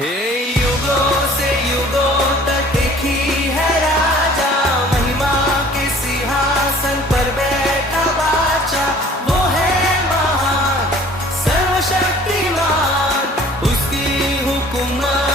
हे युगों से युगों तक एक ही है राजा, महिमा के सिंहासन पर बैठा बादशाह। वो है महान सर्वशक्तिमान, उसकी हुकूमत